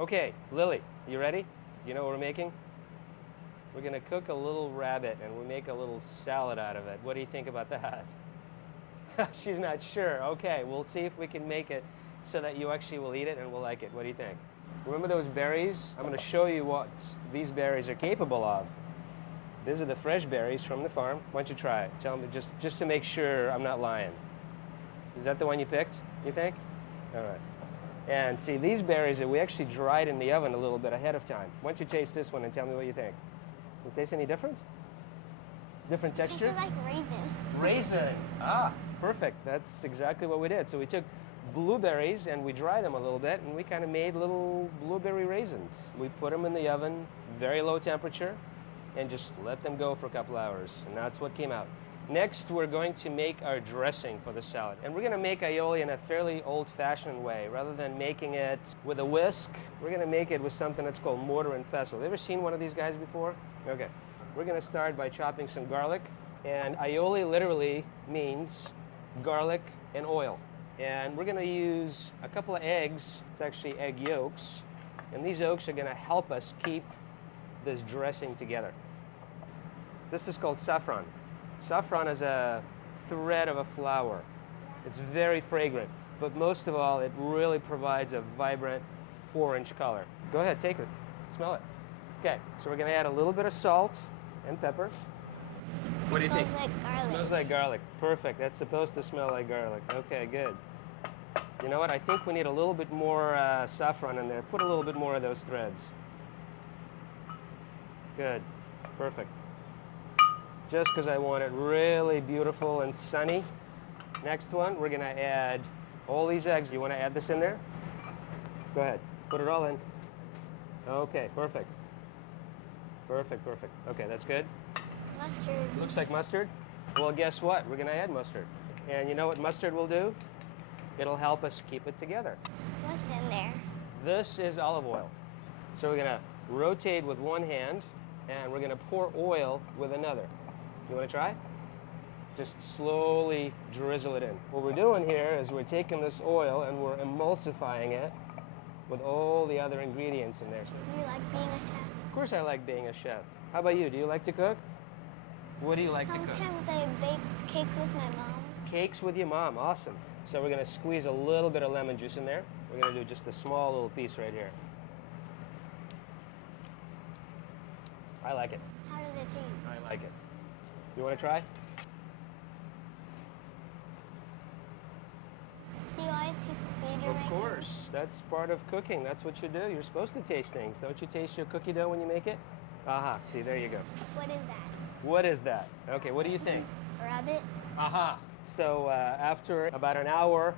Okay, Lily, you ready? Do you know what we're making? We're gonna cook a little rabbit and we make a little salad out of it. What do you think about that? She's not sure. Okay, we'll see if we can make it so that you actually will eat it and will like it. What do you think? Remember those berries? I'm gonna show you what these berries are capable of. These are the fresh berries from the farm. Why don't you try it? Tell me, just to make sure I'm not lying. Is that the one you picked, you think? All right. And see, these berries that we actually dried in the oven a little bit ahead of time. Why don't you taste this one and tell me what you think? Does it taste any different? Different texture? This is like raisin. Raisin. Ah, perfect. That's exactly what we did. So we took blueberries and we dried them a little bit and we kind of made little blueberry raisins. We put them in the oven, very low temperature, and just let them go for a couple hours. And that's what came out. Next, we're going to make our dressing for the salad. And we're going to make aioli in a fairly old-fashioned way. Rather than making it with a whisk, we're going to make it with something that's called mortar and pestle. Have you ever seen one of these guys before? Okay. We're going to start by chopping some garlic. And aioli literally means garlic and oil. And we're going to use a couple of eggs. It's actually egg yolks. And these yolks are going to help us keep this dressing together. This is called saffron. Saffron is a thread of a flower. It's very fragrant, but most of all, it really provides a vibrant orange color. Go ahead, take it, smell it. Okay, so we're gonna add a little bit of salt and pepper. What do you think? Smells like garlic. Smells like garlic. Perfect. That's supposed to smell like garlic. Okay, good. You know what? I think we need a little bit more saffron in there. Put a little bit more of those threads. Good. Perfect. Just because I want it really beautiful and sunny. Next one, we're going to add all these eggs. You want to add this in there? Go ahead. Put it all in. Okay, perfect. Perfect, perfect. Okay, that's good. Mustard. Looks like mustard. Well, guess what? We're going to add mustard. And you know what mustard will do? It'll help us keep it together. What's in there? This is olive oil. So we're going to rotate with one hand, and we're going to pour oil with another. You want to try? Just slowly drizzle it in. What we're doing here is we're taking this oil and we're emulsifying it with all the other ingredients in there. Do you like being a chef? Of course I like being a chef. How about you? Do you like to cook? What do you like to cook? Sometimes I bake cakes with my mom. Cakes with your mom. Awesome. So we're going to squeeze a little bit of lemon juice in there. We're going to do just a small little piece right here. I like it. How does it taste? I like it. You want to try? Do you always taste the food you're Of making? course. That's part of cooking. That's what you do. You're supposed to taste things. Don't you taste your cookie dough when you make it? Aha. See, there you go. What is that? What is that? Okay, what do you think? Rabbit? Aha. So after about an hour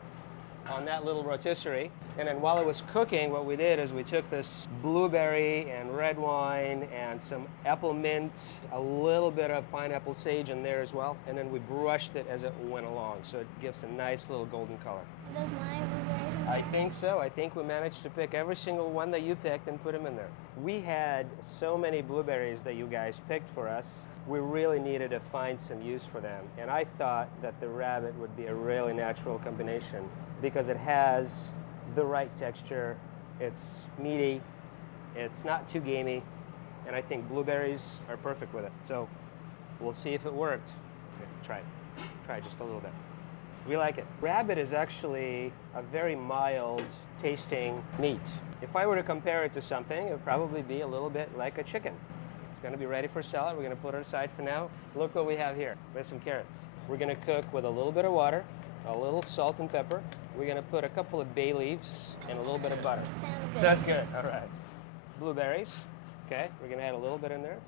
on that little rotisserie, and then while it was cooking, what we did is we took this blueberry and red wine and some apple mint, a little bit of pineapple sage in there as well, and then we brushed it as it went along, so it gives a nice little golden color. Are those my blueberries in I there? think so. I think we managed to pick every single one that you picked and put them in there. We had so many blueberries that you guys picked for us. We really needed to find some use for them. And I thought that the rabbit would be a really natural combination because it has the right texture. It's meaty. It's not too gamey. And I think blueberries are perfect with it. So we'll see if it worked. Okay, try it. Try just a little bit. We like it. Rabbit is actually a very mild tasting meat. If I were to compare it to something, it would probably be a little bit like a chicken. It's going to be ready for salad. We're going to put it aside for now. Look what we have here. We have some carrots. We're going to cook with a little bit of water, a little salt and pepper. We're going to put a couple of bay leaves and a little bit of butter. Sounds good. Sounds good. All right. Blueberries. Okay, we're going to add a little bit in there.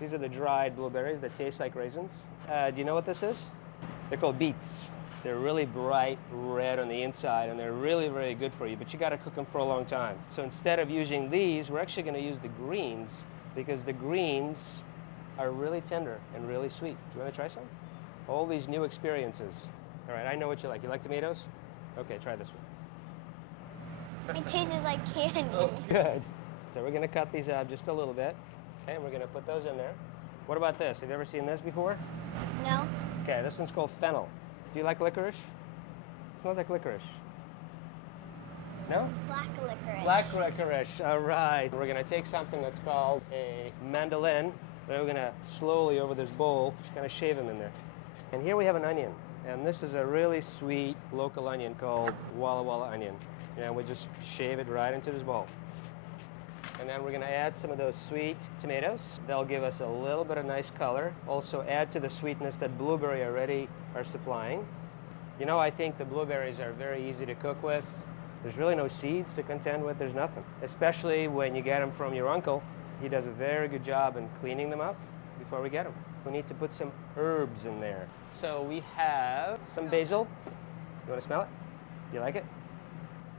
These are the dried blueberries that taste like raisins. Do you know what this is? They're called beets. They're really bright red on the inside, and they're really, really good for you, but you got to cook them for a long time. So instead of using these, we're actually going to use the greens because the greens are really tender and really sweet. Do you want to try some? All these new experiences. All right, I know what you like. You like tomatoes? Okay, try this one. It tastes like candy. Oh, good. So we're going to cut these up just a little bit, okay, and we're going to put those in there. What about this? Have you ever seen this before? No? Okay, this one's called fennel. Do you like licorice? It smells like licorice. No? Black licorice. Black licorice, all right. We're gonna take something that's called a mandolin. We're gonna slowly over this bowl, just kind of shave them in there. And here we have an onion. And this is a really sweet local onion called Walla Walla onion. And we just shave it right into this bowl. And then we're gonna add some of those sweet tomatoes. They'll give us a little bit of nice color. Also add to the sweetness that blueberry already are supplying. You know, I think the blueberries are very easy to cook with. There's really no seeds to contend with, there's nothing. Especially when you get them from your uncle. He does a very good job in cleaning them up before we get them. We need to put some herbs in there. So we have some basil. You wanna smell it? You like it?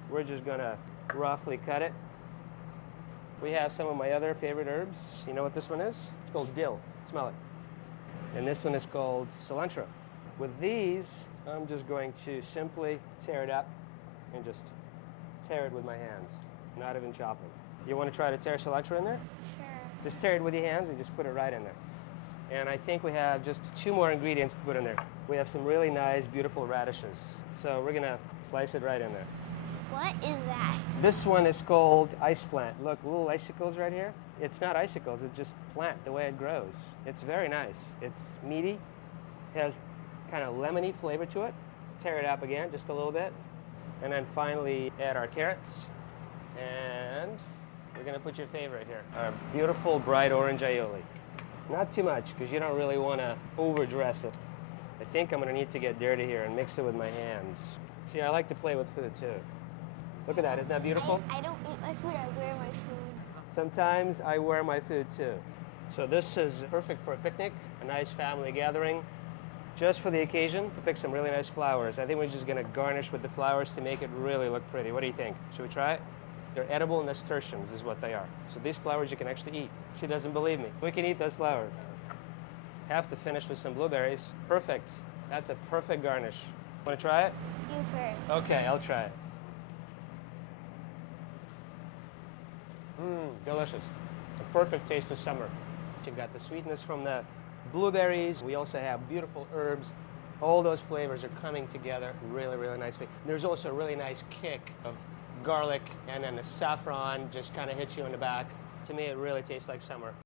We're just gonna roughly cut it. We have some of my other favorite herbs. You know what this one is? It's called dill. Smell it. And this one is called cilantro. With these, I'm just going to simply tear it up and just tear it with my hands, not even chopping. You want to try to tear cilantro in there? Sure. Just tear it with your hands and just put it right in there. And I think we have just 2 more ingredients to put in there. We have some really nice, beautiful radishes. So we're gonna slice it right in there. What is that? This one is called ice plant. Look, little icicles right here. It's not icicles, it's just plant, the way it grows. It's very nice. It's meaty, has kind of lemony flavor to it. Tear it up again, just a little bit. And then finally add our carrots. And we're gonna put your favorite here, our beautiful bright orange aioli. Not too much, because you don't really wanna overdress it. I think I'm gonna need to get dirty here and mix it with my hands. See, I like to play with food too. Look at that, isn't that beautiful? I don't eat my food, I wear my food. Sometimes I wear my food too. So this is perfect for a picnic, a nice family gathering. Just for the occasion, pick some really nice flowers. I think we're just gonna garnish with the flowers to make it really look pretty. What do you think? Should we try it? They're edible nasturtiums is what they are. So these flowers you can actually eat. She doesn't believe me. We can eat those flowers. Have to finish with some blueberries. Perfect. That's a perfect garnish. Wanna try it? You first. Okay, I'll try it. Delicious. A perfect taste of summer. You've got the sweetness from the blueberries. We also have beautiful herbs. All those flavors are coming together really, really nicely. There's also a really nice kick of garlic, and then the saffron just kind of hits you in the back. To me, it really tastes like summer.